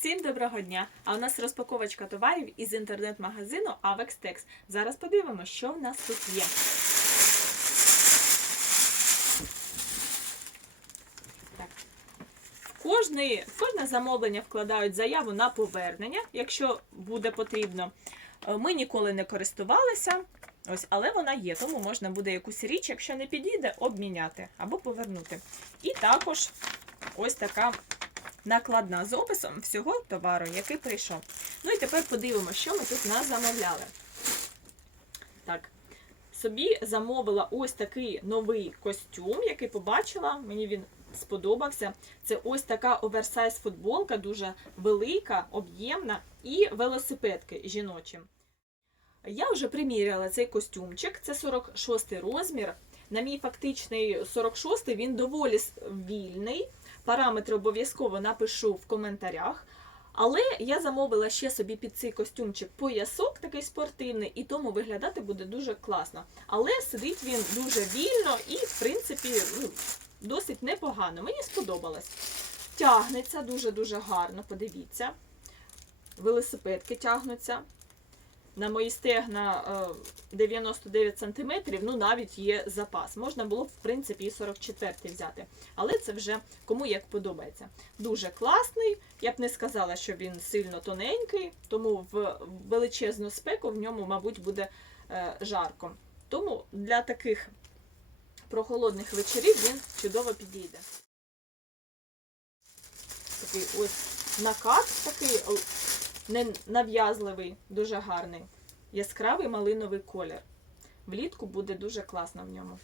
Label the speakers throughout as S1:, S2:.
S1: Всім доброго дня! А у нас розпаковочка товарів із інтернет-магазину Avextex. Зараз подивимося, що в нас тут є. В Кожне, кожне замовлення вкладають заяву на повернення, якщо буде потрібно. Е, Ми ніколи не користувалися, ось, але вона є, тому можна буде якусь річ, якщо не підійде, обміняти або повернути. І також ось така накладна з описом всього товару, який прийшов. Ну і тепер подивимося, що ми тут нас замовляли. Так, собі замовила ось такий новий костюм, який побачила. Мені він сподобався. Це ось така оверсайз футболка, дуже велика, об'ємна, і велосипедки жіночі. Я вже приміряла цей костюмчик, це 46 розмір. На мій фактичний 46 він доволі вільний. Параметри обов'язково напишу в коментарях. Але я замовила ще собі під цей костюмчик поясок такий спортивний, і тому виглядати буде дуже класно. Але сидить він дуже вільно і, в принципі, ну, досить непогано. Мені сподобалось. Тягнеться дуже-дуже гарно, подивіться. Велосипедки тягнуться. На мої стегна е, 99 см, ну навіть є запас. Можна було б, в принципі, і 44 взяти. Але це вже кому як подобається. Дуже класний. Я б не сказала, що він сильно тоненький, тому в величезну спеку в ньому, мабуть, буде е, жарко. Тому для таких прохолодних вечорів він чудово підійде. Такий ось накат такий не нав'язливий, дуже гарний. Яскравий малиновий колір. Влітку буде дуже класно в ньому.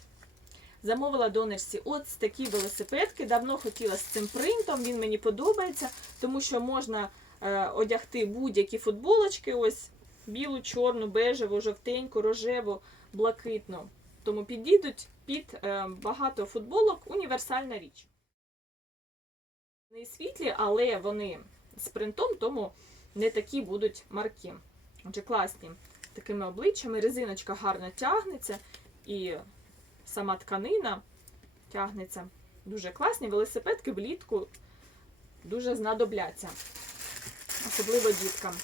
S1: Замовила донечці от такі велосипедки. Давно хотіла з цим принтом, він мені подобається, тому що можна е, одягти будь-які футболочки, ось білу, чорну, бежеву, жовтеньку, рожеву, блакитну. Тому підійдуть під е, багато футболок універсальна річ. Вони світлі, але вони з принтом, тому не такі будуть марки. Отже, класні такими обличчями. Резиночка гарно тягнеться і сама тканина тягнеться. Дуже класні. Велосипедки влітку дуже знадобляться. Особливо діткам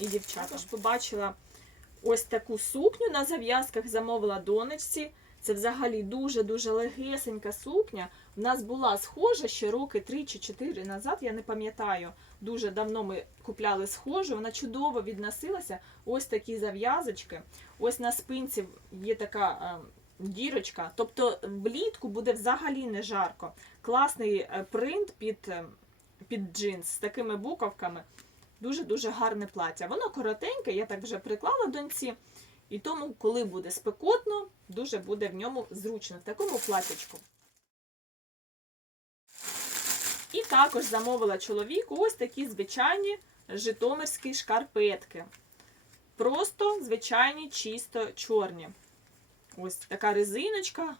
S1: і дівчатам. Також побачила ось таку сукню на зав'язках, замовила донечці. Це взагалі дуже-дуже легесенька сукня. У нас була схожа ще роки 3 чи 4 назад, я не пам'ятаю. Дуже давно ми купляли схожу, вона чудово відносилася. Ось такі зав'язочки. Ось на спинці є така е, дірочка. Тобто влітку буде взагалі не жарко. Класний е, принт під, е, під джинс з такими буковками. Дуже-дуже гарне плаття. Воно коротеньке, я так вже приклала доньці. І тому, коли буде спекотно, дуже буде в ньому зручно, в такому платячку. І також замовила чоловіку ось такі звичайні житомирські шкарпетки. Просто звичайні, чисто чорні. Ось така резиночка,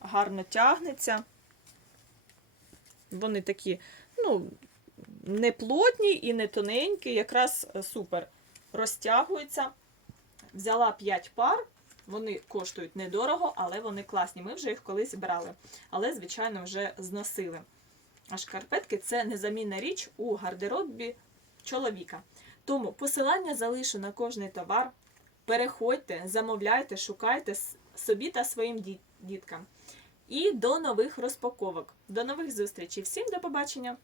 S1: гарно тягнеться. Вони такі, ну, не плотні і не тоненькі, якраз е, супер розтягуються. Взяла 5 пар. Вони коштують недорого, але вони класні. Ми вже їх колись брали. Але, звичайно, вже зносили. А шкарпетки це незамінна річ у гардеробі чоловіка. Тому посилання залишу на кожний товар. Переходьте, замовляйте, шукайте собі та своїм діткам. І до нових розпаковок. До нових зустрічей. Всім до побачення!